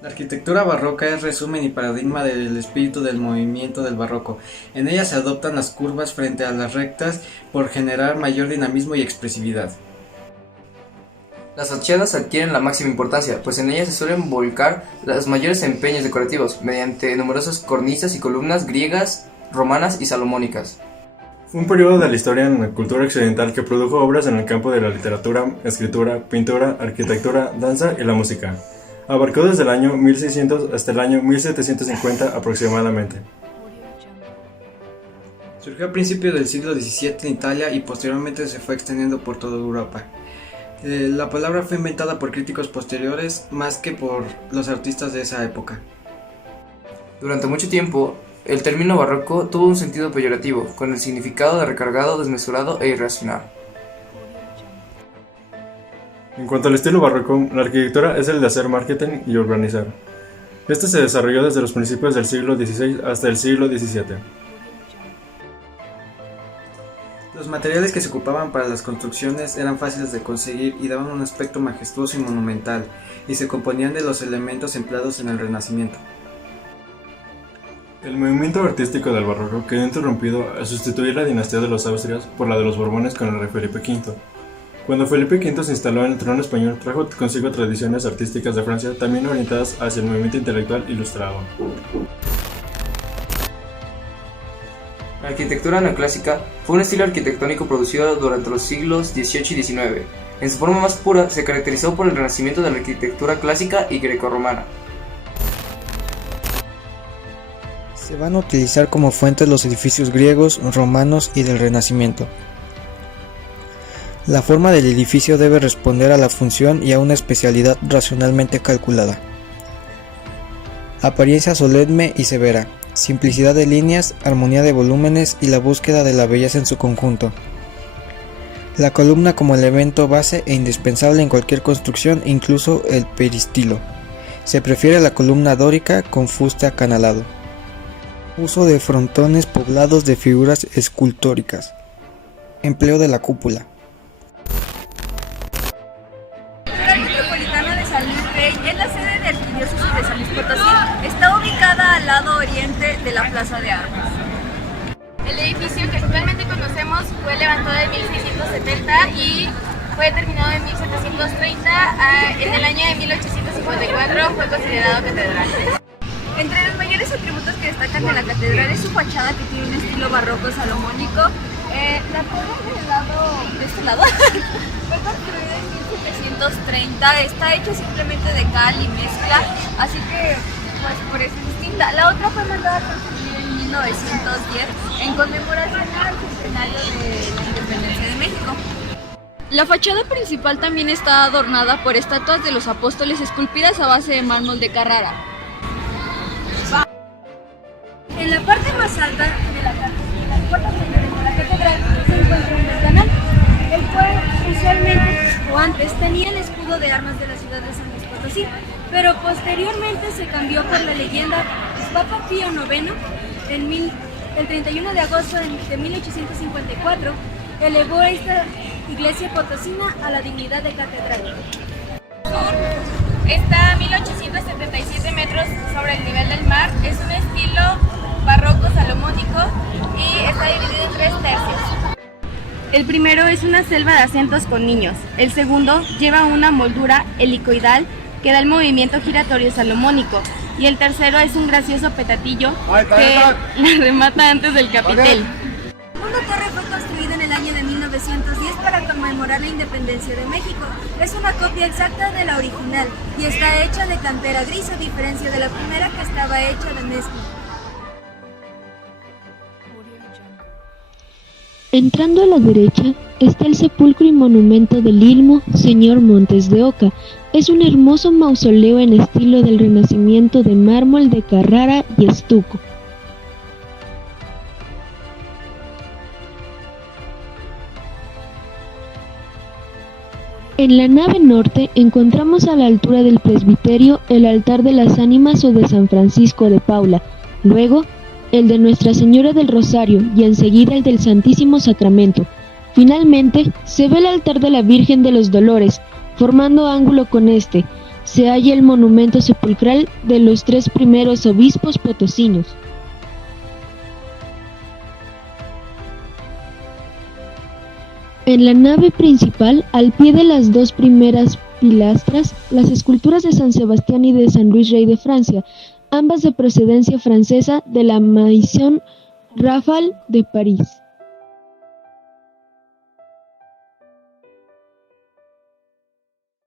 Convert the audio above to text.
La arquitectura barroca es resumen y paradigma del espíritu del movimiento del barroco. En ella se adoptan las curvas frente a las rectas por generar mayor dinamismo y expresividad. Las fachadas adquieren la máxima importancia, pues en ellas se suelen volcar los mayores empeños decorativos, mediante numerosas cornisas y columnas griegas, romanas y salomónicas. Fue un periodo de la historia en la cultura occidental que produjo obras en el campo de la literatura, escritura, pintura, arquitectura, danza y la música. Abarcó desde el año 1600 hasta el año 1750 aproximadamente. Surgió a principios del siglo XVII en Italia y posteriormente se fue extendiendo por toda Europa. La palabra fue inventada por críticos posteriores más que por los artistas de esa época. Durante mucho tiempo, el término barroco tuvo un sentido peyorativo, con el significado de recargado, desmesurado e irracional. En cuanto al estilo barroco, la arquitectura es el de hacer marketing y urbanizar. Este se desarrolló desde los principios del siglo XVI hasta el siglo XVII. Los materiales que se ocupaban para las construcciones eran fáciles de conseguir y daban un aspecto majestuoso y monumental, y se componían de los elementos empleados en el Renacimiento. El movimiento artístico del barroco quedó interrumpido al sustituir la dinastía de los Austrias por la de los Borbones con el rey Felipe V. Cuando Felipe V se instaló en el trono español, trajo consigo tradiciones artísticas de Francia también orientadas hacia el movimiento intelectual ilustrado. La arquitectura neoclásica fue un estilo arquitectónico producido durante los siglos XVIII y XIX. En su forma más pura, se caracterizó por el renacimiento de la arquitectura clásica y grecorromana. Se van a utilizar como fuentes los edificios griegos, romanos y del Renacimiento. La forma del edificio debe responder a la función y a una especialidad racionalmente calculada. Apariencia solemne y severa, simplicidad de líneas, armonía de volúmenes y la búsqueda de la belleza en su conjunto. La columna como elemento base e indispensable en cualquier construcción, incluso el peristilo. Se prefiere la columna dórica con fuste acanalado. Uso de frontones poblados de figuras escultóricas. Empleo de la cúpula. Metropolitana de San Luis Rey es la sede de Arquidiócesis de San Luis Potosí. Está ubicada al lado oriente de la Plaza de Armas. El edificio que actualmente conocemos fue levantado en 1670 y fue terminado en 1730. En el año de 1854 fue considerado catedral. Entre los mayores atributos que destacan de la catedral es su fachada, que tiene un estilo barroco salomónico. La torre de este lado fue construida en 1730, está hecha simplemente de cal y mezcla, así que pues por eso es distinta. La otra fue mandada a construir en 1910 en conmemoración al centenario de la independencia de México. La fachada principal también está adornada por estatuas de los apóstoles esculpidas a base de mármol de Carrara. En la parte más alta de la puerta de la catedral se encuentra un ventanal, el cual usualmente o antes tenía el escudo de armas de la ciudad de San Luis Potosí, pero posteriormente se cambió por la leyenda. Papa Pío IX, el 31 de agosto de 1854, elevó esta iglesia potosina a la dignidad de catedral. Está a 1877 metros sobre el nivel del mar, es un estilo barroco salomónico y está dividido en 3 tercios. El primero es una selva de acentos con niños, el segundo lleva una moldura helicoidal que da el movimiento giratorio salomónico y el tercero es un gracioso petatillo que la remata antes del capitel. Una torre fue construida en el año de 1910 para conmemorar la independencia de México. Es una copia exacta de la original y está hecha de cantera gris, a diferencia de la primera que estaba hecha de mezcla. Entrando a la derecha está el sepulcro y monumento del Ilmo Señor Montes de Oca. Es un hermoso mausoleo en estilo del Renacimiento de mármol de Carrara y estuco. En la nave norte encontramos a la altura del presbiterio el altar de las ánimas o de San Francisco de Paula, luego el de Nuestra Señora del Rosario y enseguida el del Santísimo Sacramento. Finalmente se ve el altar de la Virgen de los Dolores, formando ángulo con este. se halla el monumento sepulcral de los 3 primeros obispos potosinos. En la nave principal, al pie de las 2 primeras pilastras, las esculturas de San Sebastián y de San Luis Rey de Francia, ambas de procedencia francesa de la Maison Rafal de París.